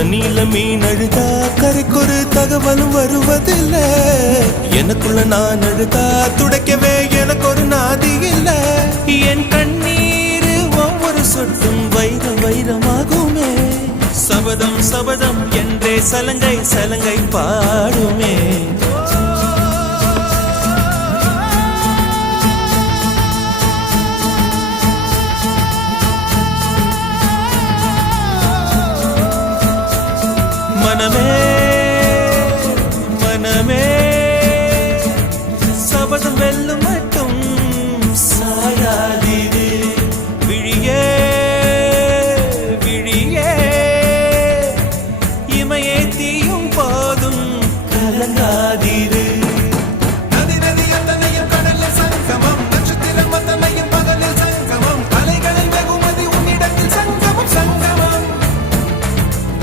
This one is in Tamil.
தண்ணியில மீன் அழுதா கரைக்கொரு தகவலும் வருவதில்லை. எனக்குள்ள நான் அழுதா துடைக்கவே எனக்கு ஒரு நாதி இல்லை. என் கண்ணீர் ஒவ்வொரு சொட்டும் வைரம் வைரமாகுமே. சபதம் சபதம் என்றே சலங்கை சலங்கை பாடுமே.